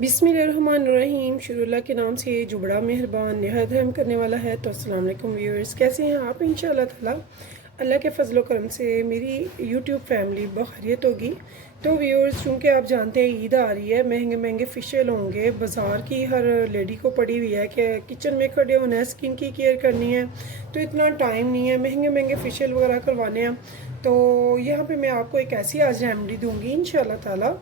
बिस्मिल्लाहिर्रहमानिर्रहीम। शुरुल्लाह के नाम से जो बड़ा मेहरबान निहायत रहम करने वाला है। तो अस्सलाम वालेकुम व्यूअर्स, कैसे हैं आप? इंशाअल्लाह ताला अल्लाह के फ़ज़ल व करम से मेरी यूट्यूब फैमिली बखैरियत होगी। तो व्यूअर्स, चूँकि आप जानते हैं ईद आ रही है, महंगे महंगे फेशियल होंगे। बाज़ार की हर लेडी को पड़ी हुई है कि किचन में खड़े होना है, स्किन की केयर करनी है, तो इतना टाइम नहीं है, महंगे महंगे फेशियल वगैरह करवाने हैं। तो यहाँ पे मैं आपको एक ऐसी आज रेमेडी दूँगी इंशाअल्लाह ताला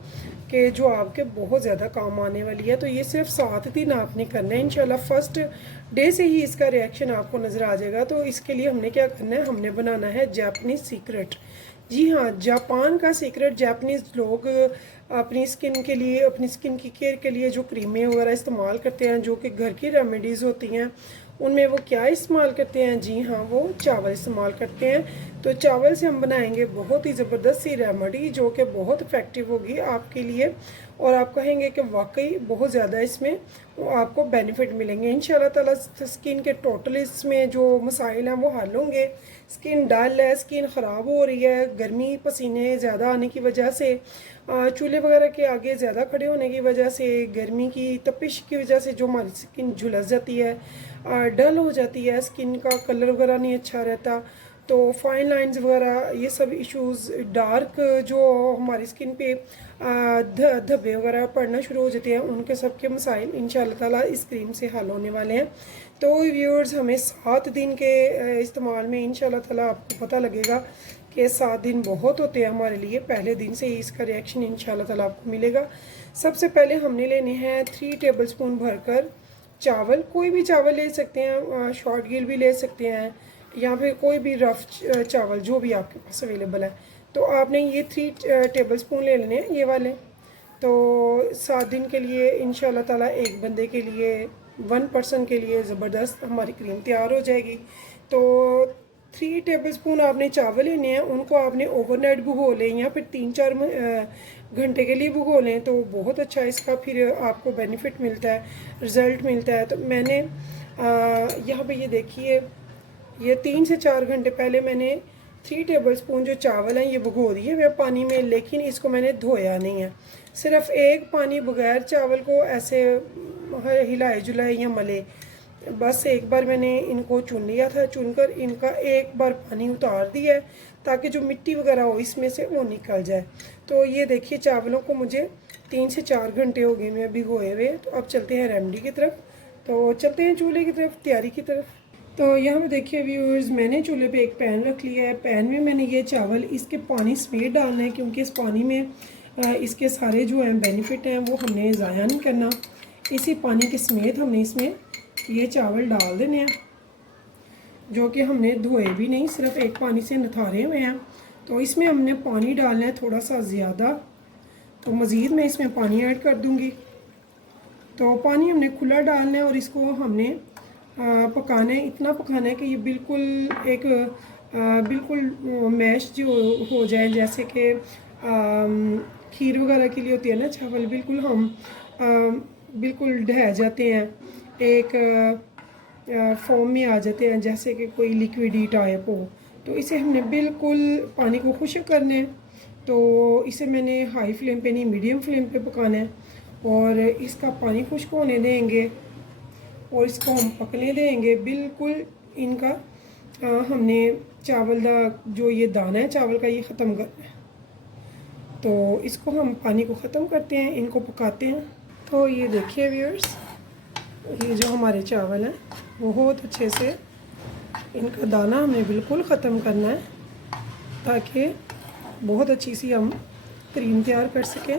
कि जो आपके बहुत ज़्यादा काम आने वाली है। तो ये सिर्फ 7 दिन आपने करना है इंशाल्लाह। फर्स्ट डे से ही इसका रिएक्शन आपको नज़र आ जाएगा। तो इसके लिए हमने क्या करना है, हमने बनाना है जापानीज़ सीक्रेट। जी हाँ, जापान का सीक्रेट। जापानीज़ लोग अपनी स्किन के लिए, अपनी स्किन की केयर के लिए जो क्रीमें वगैरह इस्तेमाल करते हैं, जो कि घर की रेमेडीज़ होती हैं, उनमें वो क्या इस्तेमाल करते हैं? जी हाँ, वो चावल इस्तेमाल करते हैं। तो चावल से हम बनाएंगे बहुत ही ज़बरदस्त सी रेमेडी, जो कि बहुत इफ़ेक्टिव होगी आपके लिए, और आप कहेंगे कि वाकई बहुत ज़्यादा इसमें आपको बेनिफिट मिलेंगे इंशाल्लाह ताला। स्किन के टोटल इसमें जो मसाइल हैं वो हल होंगे। स्किन डल है, स्किन ख़राब हो रही है, गर्मी पसीने ज़्यादा आने की वजह से, चूल्हे वगैरह के आगे ज़्यादा खड़े होने की वजह से, गर्मी की तपिश की वजह से जो हमारी स्किन झुलस जाती है, डल हो जाती है, स्किन का कलर वगैरह नहीं अच्छा रहता, तो फाइन लाइंस वगैरह, ये सब इश्यूज़, डार्क जो हमारी स्किन पे धब्बे वगैरह पड़ना शुरू हो जाते हैं, उनके सब के मसाइल इंशाल्लाह ताला इस क्रीम से हल होने वाले हैं। तो व्यूअर्स, हमें 7 दिन के इस्तेमाल में इंशाल्लाह ताला आपको पता लगेगा कि 7 दिन बहुत होते हैं हमारे लिए। पहले दिन से ही इसका रिएक्शन इंशाल्लाह ताला आपको मिलेगा। सबसे पहले हमने लेने हैं 3 टेबलस्पून भरकर चावल। कोई भी चावल ले सकते हैं, शॉर्ट गिल भी ले सकते हैं, या फिर कोई भी रफ चावल जो भी आपके पास अवेलेबल है। तो आपने ये 3 टेबलस्पून ले लेने हैं, ये वाले। तो 7 दिन के लिए इंशाल्लाह ताला एक बंदे के लिए, 1 पर्सन के लिए ज़बरदस्त हमारी क्रीम तैयार हो जाएगी। तो 3 टेबलस्पून आपने चावल लेने हैं, उनको आपने ओवरनाइट भिगो लें, या फिर 3-4 घंटे के लिए भिगो लें, तो बहुत अच्छा इसका फिर आपको बेनिफिट मिलता है, रिज़ल्ट मिलता है। तो मैंने यहाँ पे ये देखिए, ये 3 से 4 घंटे पहले मैंने 3 टेबलस्पून जो चावल हैं ये भिगो दिए हुए पानी में, लेकिन इसको मैंने धोया नहीं है। सिर्फ एक पानी बगैर चावल को ऐसे हिलाए जुलाए या मले, बस एक बार मैंने इनको चुन लिया था। चुनकर इनका एक बार पानी उतार दिया है, ताकि जो मिट्टी वगैरह हो इसमें से वो निकल जाए। तो ये देखिए, चावलों को मुझे 3 से 4 घंटे हो गए मैं भिगोए हुए। तो अब चलते हैं रेमेडी की तरफ। तो चलते हैं चूल्हे की तरफ, तैयारी की तरफ। तो यहाँ पे देखिए व्यूअर्स, मैंने चूल्हे पे एक पैन रख लिया है। पैन में मैंने ये चावल इसके पानी समेत डालना है, क्योंकि इस पानी में इसके सारे जो हैं बेनिफिट हैं वो हमने ज़ाया नहीं करना। इसी पानी के समेत हमने इसमें ये चावल डाल देने हैं, जो कि हमने धोए भी नहीं, सिर्फ एक पानी से नथारे हुए हैं। तो इसमें हमने पानी डालना है थोड़ा सा ज़्यादा, तो मज़ीद मैं इसमें पानी ऐड कर दूँगी। तो पानी हमने खुला डालना है, और इसको हमने पकाना है, इतना पकाना है कि ये बिल्कुल एक बिल्कुल मैश जो हो जाए, जैसे कि खीर वगैरह के लिए होती है ना चावल, बिल्कुल हम बिल्कुल ढह जाते हैं, एक फॉर्म में आ जाते हैं, जैसे कि कोई लिक्विडी टाइप हो। तो इसे हमने बिल्कुल पानी को खुश्क करना है। तो इसे मैंने हाई फ्लेम पे नहीं, मीडियम फ्लेम पे पकाना है, और इसका पानी खुश्क होने देंगे, और इसको हम पकने देंगे बिल्कुल। इनका हमने चावल का जो ये दाना है चावल का, ये ख़त्म करना है। तो इसको हम पानी को ख़त्म करते हैं, इनको पकाते हैं। तो ये देखिए व्यूअर्स, ये जो हमारे चावल हैं बहुत अच्छे से इनका दाना हमने बिल्कुल ख़त्म करना है, ताकि बहुत अच्छी सी हम क्रीम तैयार कर सकें।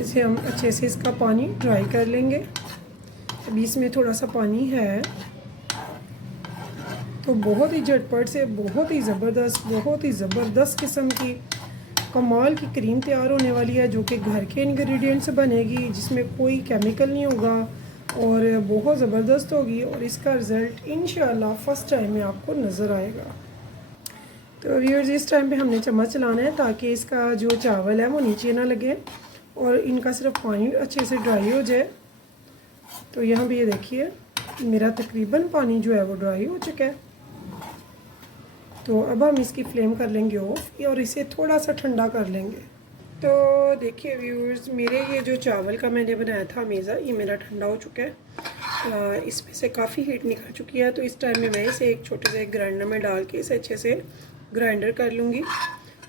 इसे हम अच्छे से इसका पानी ड्राई कर लेंगे। अभी इसमें थोड़ा सा पानी है। तो बहुत ही झटपट से, बहुत ही ज़बरदस्त किस्म की कमाल की क्रीम तैयार होने वाली है, जो कि घर के इंग्रेडिएंट से बनेगी, जिसमें कोई केमिकल नहीं होगा, और बहुत ज़बरदस्त होगी, और इसका रिज़ल्ट इंशाल्लाह फ़र्स्ट टाइम में आपको नज़र आएगा। तो व्यूअर्स, इस टाइम पे हमने चम्मच चलाना है, ताकि इसका जो चावल है वो नीचे ना लगे, और इनका सिर्फ पानी अच्छे से ड्राई हो जाए। तो यहाँ पे ये देखिए, मेरा तकरीबन पानी जो है वो ड्राई हो चुका है। तो अब हम इसकी फ्लेम कर लेंगे ऑफ और इसे थोड़ा सा ठंडा कर लेंगे। तो देखिए व्यूअर्स, मेरे ये जो चावल का मैंने बनाया था मेज़ा, ये मेरा ठंडा हो चुका है। इसमें से काफ़ी हीट निकल चुकी है। तो इस टाइम में मैं इसे एक छोटे से ग्राइंडर में डाल के इसे अच्छे से ग्राइंडर कर लूँगी।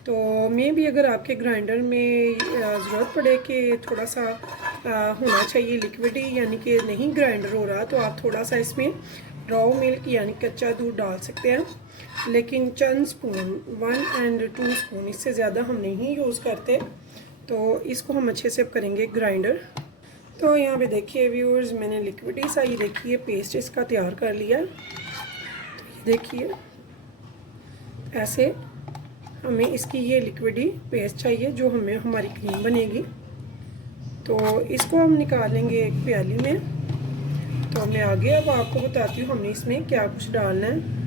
तो मैं भी अगर आपके ग्राइंडर में ज़रूरत पड़े कि थोड़ा सा होना चाहिए लिक्विड ही, यानी कि नहीं ग्राइंडर हो रहा, तो आप थोड़ा सा इसमें रॉ मिल्क यानी कच्चा दूध डाल सकते हैं। लेकिन चंद स्पून, 1 और 2 स्पून, इससे ज़्यादा हम नहीं यूज़ करते। तो इसको हम अच्छे से करेंगे ग्राइंडर। तो यहाँ पे देखिए व्यूअर्स, मैंने लिक्विड ही सा ही देखिए पेस्ट इसका तैयार कर लिया। तो ये देखिए ऐसे हमें इसकी ये लिक्विड ही पेस्ट चाहिए जो हमें हमारी क्रीम बनेगी। तो इसको हम निकालेंगे एक प्याली में। तो मैं आगे अब आपको बताती हूँ हमने इसमें क्या कुछ डालना है।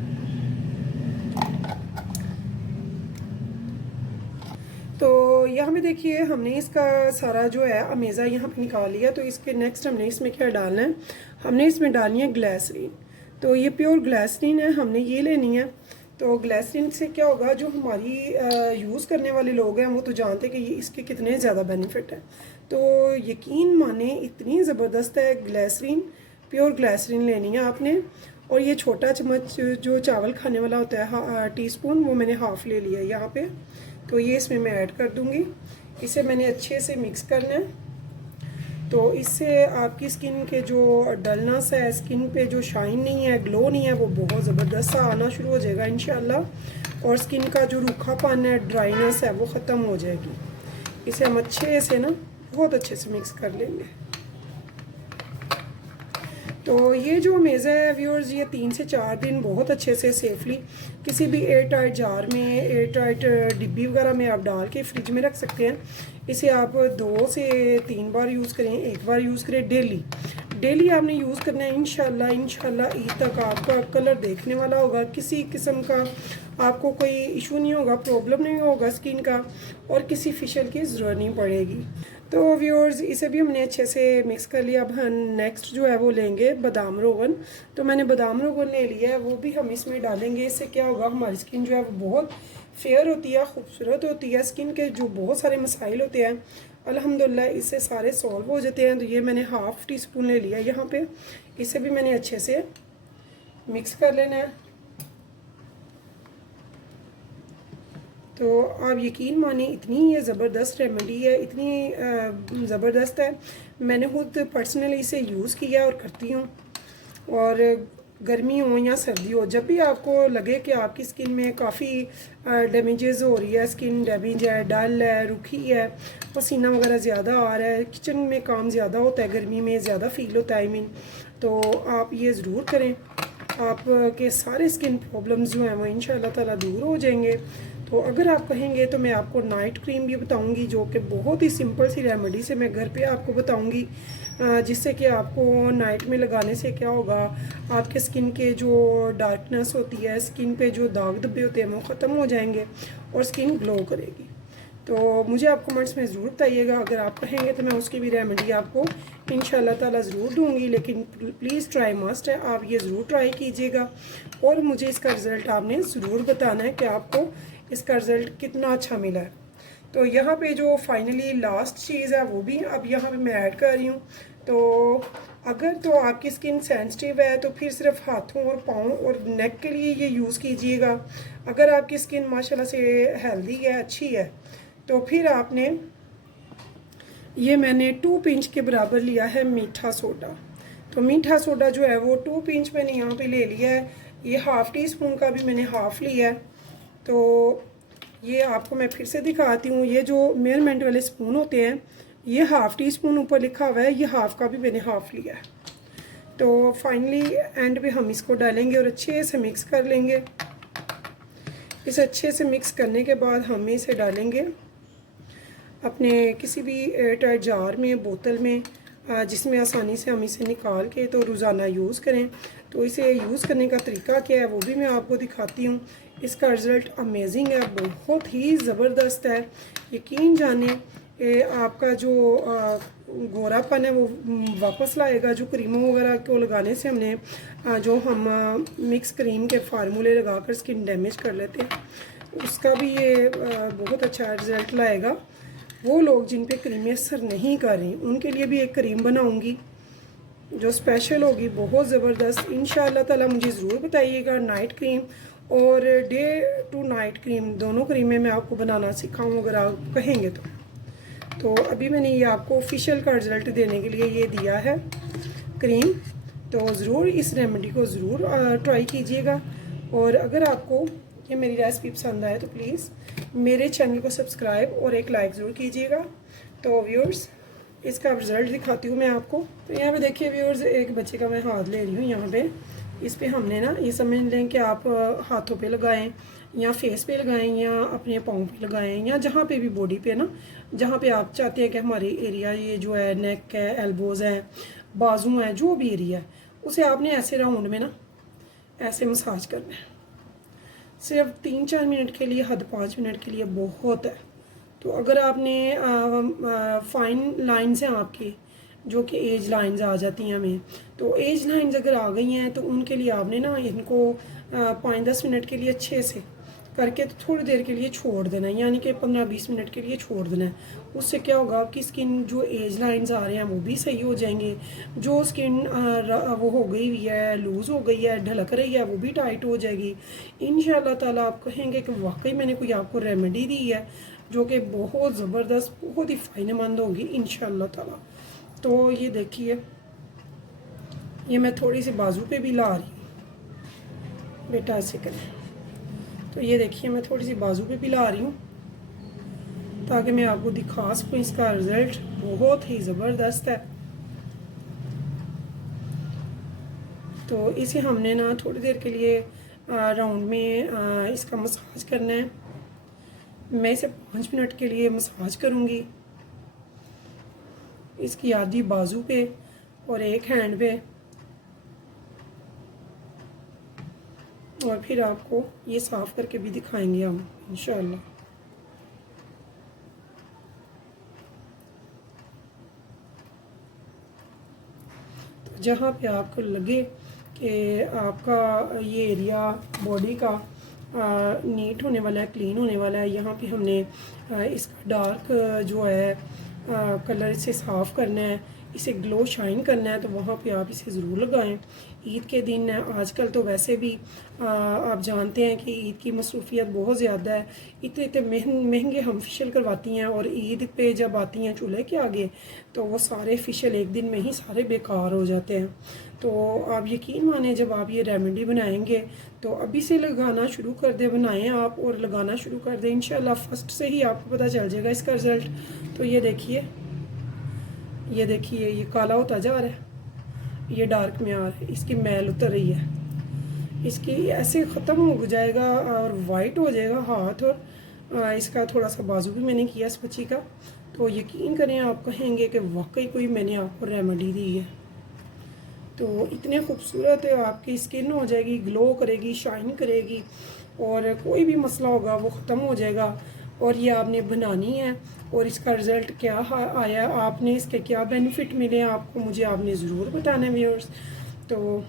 तो यहाँ पे देखिए हमने इसका सारा जो है अमेज़ा यहाँ पे निकाल लिया। तो इसके नेक्स्ट हमने इसमें क्या डालना है, हमने इसमें डालनी है ग्लिसरीन। तो ये प्योर ग्लिसरीन है, हमने ये लेनी है। तो ग्लिसरीन से क्या होगा, जो हमारी यूज़ करने वाले लोग हैं वो तो जानते हैं कि ये इसके कितने ज़्यादा बेनिफिट हैं। तो यकीन माने इतनी ज़बरदस्त है ग्लिसरीन, प्योर ग्लिसरीन लेनी है आपने। और ये छोटा चम्मच जो चावल खाने वाला होता है टीस्पून, वो मैंने हाफ़ ले लिया है यहाँ पे। तो ये इसमें मैं ऐड कर दूँगी। इसे मैंने अच्छे से मिक्स करना है। तो इससे आपकी स्किन के जो डलनेस है, स्किन पे जो शाइन नहीं है, ग्लो नहीं है, वो बहुत ज़बरदस्त सा आना शुरू हो जाएगा इंशाल्लाह। और स्किन का जो रूखापन है, ड्राइनेस है, वो ख़त्म हो जाएगी। इसे हम अच्छे से ना बहुत अच्छे से मिक्स कर लेंगे। तो ये जो मेज़ा है व्यूअर्स, ये 3 से 4 दिन बहुत अच्छे से सेफली किसी भी एयर टाइट जार में, एयर टाइट डिब्बी वगैरह में आप डाल के फ्रिज में रख सकते हैं। इसे आप 2 से 3 बार यूज़ करें, 1 बार यूज़ करें डेली आपने यूज़ करना है। इंशाल्लाह ईद तक आपका कलर देखने वाला होगा, किसी किस्म का आपको कोई इशू नहीं होगा, प्रॉब्लम नहीं होगा स्किन का, और किसी फेशियल की ज़रूरत नहीं पड़ेगी। तो व्यूअर्स, इसे भी हमने अच्छे से मिक्स कर लिया। अब हम नेक्स्ट जो है वो लेंगे बादाम रोगन। तो मैंने बादाम रोगन ले लिया है, वो भी हम इसमें डालेंगे। इससे क्या होगा, हमारी स्किन जो है वो बहुत फेयर होती है, खूबसूरत होती है। स्किन के जो बहुत सारे मसाइल होते हैं अल्हम्दुलिल्लाह इससे सारे सॉल्व हो जाते हैं। तो ये मैंने हाफ़ टी स्पून ले लिया यहाँ पे। इसे भी मैंने अच्छे से मिक्स कर लेना है। तो आप यकीन मानिए इतनी ये ज़बरदस्त रेमेडी है, इतनी ज़बरदस्त है। मैंने खुद पर्सनली इसे यूज़ किया और करती हूँ। और गर्मी हो या सर्दी हो, जब भी आपको लगे कि आपकी स्किन में काफ़ी डैमेजेस हो रही है, स्किन डैमेज है, डल है, रुखी है, पसीना वगैरह ज़्यादा आ रहा है, किचन में काम ज़्यादा होता है, गर्मी में ज़्यादा फील होता है, आई मीन, तो आप ये ज़रूर करें। आपके सारे स्किन प्रॉब्लम्स जो हैं वो इंशाल्लाह ताला दूर हो जाएंगे। तो अगर आप कहेंगे तो मैं आपको नाइट क्रीम भी बताऊंगी, जो कि बहुत ही सिंपल सी रेमेडी से मैं घर पे आपको बताऊंगी, जिससे कि आपको नाइट में लगाने से क्या होगा, आपके स्किन के जो डार्कनेस होती है, स्किन पे जो दाग धब्बे होते हैं वो ख़त्म हो जाएंगे और स्किन ग्लो करेगी। तो मुझे आप कमेंट्स में ज़रूर बताइएगा, अगर आप कहेंगे तो मैं उसकी भी रेमेडी आपको इंशाल्लाह ताला ज़रूर दूंगी। लेकिन प्लीज़ ट्राई मस्ट है, आप ये ज़रूर ट्राई कीजिएगा और मुझे इसका रिज़ल्ट आपने ज़रूर बताना है कि आपको इसका रिज़ल्ट कितना अच्छा मिला है। तो यहाँ पे जो फाइनली लास्ट चीज़ है वो भी अब यहाँ पे मैं ऐड कर रही हूँ। तो अगर तो आपकी स्किन सेंसिटिव है तो फिर सिर्फ हाथों और पाँव और नेक के लिए ये यूज़ कीजिएगा। अगर आपकी स्किन माशाल्लाह से हेल्दी है, अच्छी है, तो फिर आपने ये मैंने 2 पिंच के बराबर लिया है मीठा सोडा। तो मीठा सोडा जो है वो 2 पिंच मैंने यहाँ पे ले लिया है। ये हाफ़ टी स्पून का भी मैंने हाफ़ लिया है। तो ये आपको मैं फिर से दिखाती हूँ। ये जो मेजरमेंट वाले स्पून होते हैं, ये हाफ़ टी स्पून ऊपर लिखा हुआ है, ये हाफ़ का भी मैंने हाफ़ लिया है। तो फाइनली एंड पे हम इसको डालेंगे और अच्छे से मिक्स कर लेंगे। इसे अच्छे से मिक्स करने के बाद हम इसे डालेंगे अपने किसी भी एयर टाइट जार में, बोतल में, जिसमें आसानी से हम इसे निकाल के तो रोज़ाना यूज़ करें। तो इसे यूज़ करने का तरीका क्या है वो भी मैं आपको दिखाती हूँ। इसका रिज़ल्ट अमेजिंग है, बहुत ही ज़बरदस्त है। यकीन जाने आपका जो गोरापन है वो वापस लाएगा। जो क्रीमों वगैरह को लगाने से हमने जो हम मिक्स क्रीम के फार्मूले लगाकर स्किन डैमेज कर लेते हैं, उसका भी ये बहुत अच्छा रिज़ल्ट लाएगा। वो लोग जिन पे क्रीमें असर नहीं कर रही, उनके लिए भी एक क्रीम बनाऊंगी जो स्पेशल होगी, बहुत ज़बरदस्त। इंशाअल्लाह ताला मुझे ज़रूर बताइएगा। नाइट क्रीम और डे टू नाइट क्रीम दोनों क्रीमें मैं आपको बनाना सिखाऊँ अगर आप कहेंगे तो अभी मैंने ये आपको ऑफिशियल का रिज़ल्ट देने के लिए ये दिया है क्रीम। तो ज़रूर इस रेमेडी को ज़रूर ट्राई कीजिएगा। और अगर आपको ये मेरी रेसिपी पसंद आए तो प्लीज़ मेरे चैनल को सब्सक्राइब और एक लाइक ज़रूर कीजिएगा। तो व्यूअर्स, इसका रिज़ल्ट दिखाती हूँ मैं आपको। तो यहाँ पे देखिए व्यूअर्स, एक बच्चे का मैं हाथ ले रही हूँ। यहाँ पे इस पे हमने ना ये समझ लें कि आप हाथों पे लगाएं या फेस पे लगाएं या अपने पाँव पे लगाएं या जहाँ पे भी बॉडी पे ना, जहाँ पे आप चाहते हैं कि हमारी एरिया ये जो है नेक है, एल्बोज़ हैं, बाजू हैं, जो भी एरिया है उसे आपने ऐसे राउंड में ना ऐसे मसाज करना है। सिर्फ 3-4 मिनट के लिए, हद 5 मिनट के लिए बहुत है। तो अगर आपने फाइन लाइंस हैं आपकी जो कि एज लाइंस आ जाती हैं हमें, तो एज लाइंस अगर आ गई हैं तो उनके लिए आपने ना इनको 5-10 मिनट के लिए अच्छे से करके तो थोड़ी देर के लिए छोड़ देना है, यानी कि 15-20 मिनट के लिए छोड़ देना है। उससे क्या होगा, आपकी स्किन जो एज लाइंस आ रहे हैं वो भी सही हो जाएंगे। जो स्किन वो हो गई हुई है, लूज़ हो गई है, ढलक रही है, वो भी टाइट हो जाएगी इंशाअल्लाह ताला। आप कहेंगे कि वाकई मैंने कोई आपको रेमेडी दी है जो कि बहुत ज़बरदस्त, बहुत ही फ़ायदेमंद होगी इंशाअल्लाह ताला। तो ये देखिए, ये मैं थोड़ी सी बाजू पे भी ला रही हूँ, बेटा ऐसे करें। तो ये देखिए मैं थोड़ी सी बाजू पे भी ला रही हूँ ताकि मैं आपको दिखा सकूँ। इसका रिज़ल्ट बहुत ही ज़बरदस्त है। तो इसे हमने ना थोड़ी देर के लिए राउंड में इसका मसाज करना है। मैं इसे 5 मिनट के लिए मसाज करूँगी, इसकी आधी बाजू पे और एक हैंड पे, और फिर आपको ये साफ़ करके भी दिखाएंगे हम इंशाअल्लाह। तो जहाँ पे आपको लगे कि आपका ये एरिया बॉडी का नीट होने वाला है, क्लीन होने वाला है, यहाँ पे हमने इसका डार्क जो है कलर से साफ़ करना है, इसे ग्लो शाइन करना है, तो वहाँ पे आप इसे ज़रूर लगाएं। ईद के दिन आजकल तो वैसे भी आप जानते हैं कि ईद की मसरूफियत बहुत ज़्यादा है। इतने इतने महंगे हम फेशियल करवाती हैं और ईद पे जब आती हैं चूल्हे के आगे तो वो सारे फेशियल एक दिन में ही सारे बेकार हो जाते हैं। तो आप यकीन माने, जब आप ये रेमेडी बनाएंगे तो अभी से लगाना शुरू कर दें, बनाएं आप और लगाना शुरू कर दें। इंशाल्लाह फर्स्ट से ही आपको पता चल जाएगा इसका रिज़ल्ट। तो ये देखिए, ये देखिए, ये काला होता जा रहा है, ये डार्क में आ रहा है, इसकी मैल उतर रही है, इसकी ऐसे ख़त्म हो जाएगा और वाइट हो जाएगा हाथ। और इसका थोड़ा सा बाजू भी मैंने किया इस बच्ची का। तो यकीन करें, आप कहेंगे कि वाकई कोई मैंने आपको रेमेडी दी है। तो इतने खूबसूरत आपकी स्किन हो जाएगी, ग्लो करेगी, शाइन करेगी और कोई भी मसला होगा वो ख़त्म हो जाएगा। और ये आपने बनानी है और इसका रिज़ल्ट क्या आया, आपने इसके क्या बेनिफिट मिले आपको, मुझे आपने ज़रूर बताना है व्यूअर्स। तो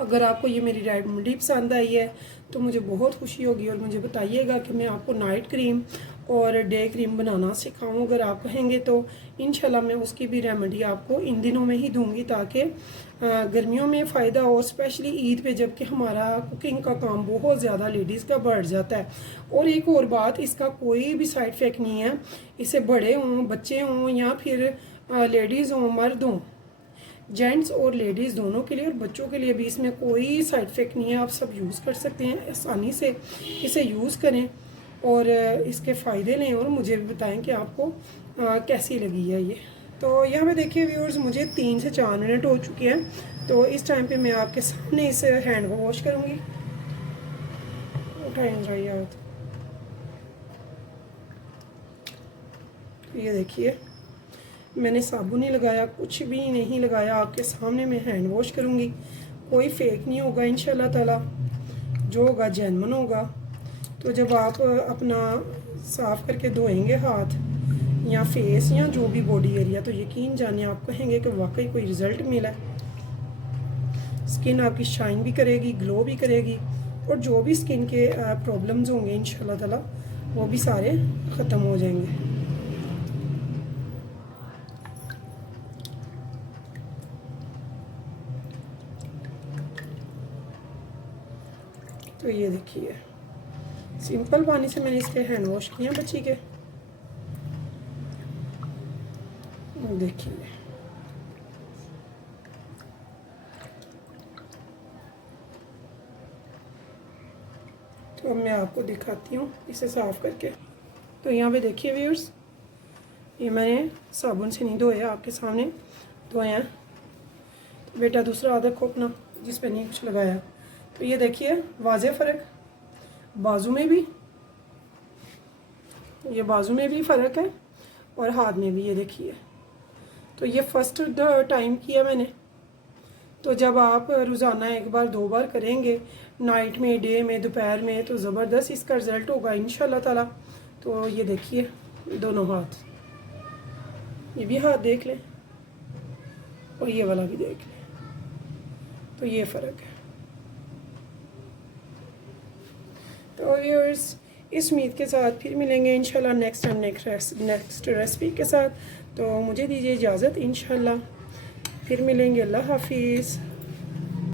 अगर आपको ये मेरी रेमेडी पसंद आई है तो मुझे बहुत खुशी होगी और मुझे बताइएगा कि मैं आपको नाइट क्रीम और डे क्रीम बनाना सिखाऊं। अगर आप कहेंगे तो इंशाल्लाह मैं उसकी भी रेमेडी आपको इन दिनों में ही दूंगी ताकि गर्मियों में फ़ायदा हो, स्पेशली ईद पे जबकि हमारा कुकिंग का काम बहुत ज़्यादा लेडीज़ का बढ़ जाता है। और एक और बात, इसका कोई भी साइड इफ़ेक्ट नहीं है। इसे बड़े हों, बच्चे हों या फिर लेडीज़ हों, मर्द हों, जेंट्स और लेडीज़ दोनों के लिए और बच्चों के लिए भी इसमें कोई साइड इफ़ेक्ट नहीं है। आप सब यूज़ कर सकते हैं आसानी से। इसे यूज़ करें और इसके फ़ायदे लें और मुझे भी बताएं कि आपको कैसी लगी है ये। तो यहाँ पे देखिए व्यूअर्स, मुझे 3 से 4 मिनट हो चुके हैं। तो इस टाइम पे मैं आपके सामने इस हैंड को वॉश करूँगी। उठाएं जरा यार, ये देखिए मैंने साबुन नहीं लगाया, कुछ भी नहीं लगाया, आपके सामने मैं हैंड वॉश करूँगी। कोई फेक नहीं होगा इंशाल्लाह ताला, जो होगा जेन्युइन होगा। तो जब आप अपना साफ़ करके धोएंगे हाथ या फेस या जो भी बॉडी एरिया, तो यकीन जानिए आप कहेंगे कि वाकई कोई रिज़ल्ट मिला है। स्किन आपकी शाइन भी करेगी, ग्लो भी करेगी, और जो भी स्किन के प्रॉब्लम्स होंगे इंशाल्लाह ताला वो भी सारे ख़त्म हो जाएंगे। तो ये देखिए सिंपल पानी से मैंने इसके हैंड वॉश किए बच्ची के। देखिए तो अब मैं आपको दिखाती हूँ इसे साफ़ करके। तो यहाँ पे देखिए व्यूअर्स, ये मैंने साबुन से नहीं धोया, आपके सामने धोए हैं। तो बेटा दूसरा हाथ रखो अपना जिस पे नहीं कुछ लगाया। तो ये देखिए वाज़े फ़र्क, बाजू में भी, ये बाजू में भी फ़र्क है और हाथ में भी, ये देखिए। तो ये फर्स्ट टाइम किया मैंने। तो जब आप रोज़ाना एक बार दो बार करेंगे, नाइट में, डे में, दोपहर में, तो ज़बरदस्त इसका रिज़ल्ट होगा इंशाल्लाह ताला। तो ये देखिए दोनों हाथ, ये भी हाथ देख लें और ये वाला भी देख लें, तो ये फ़र्क है। तो व्यूअर्स इस उम्मीद के साथ फिर मिलेंगे इंशाल्लाह नेक्स्ट रेसिपी के साथ। तो मुझे दीजिए इजाज़त, इंशाल्लाह फिर मिलेंगे। अल्लाह हाफिज़।